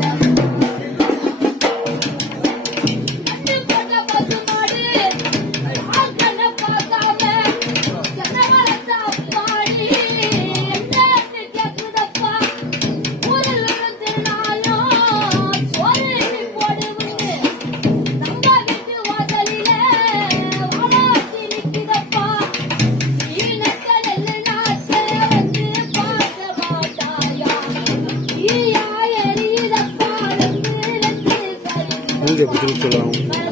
Thank you. 你也不出去了。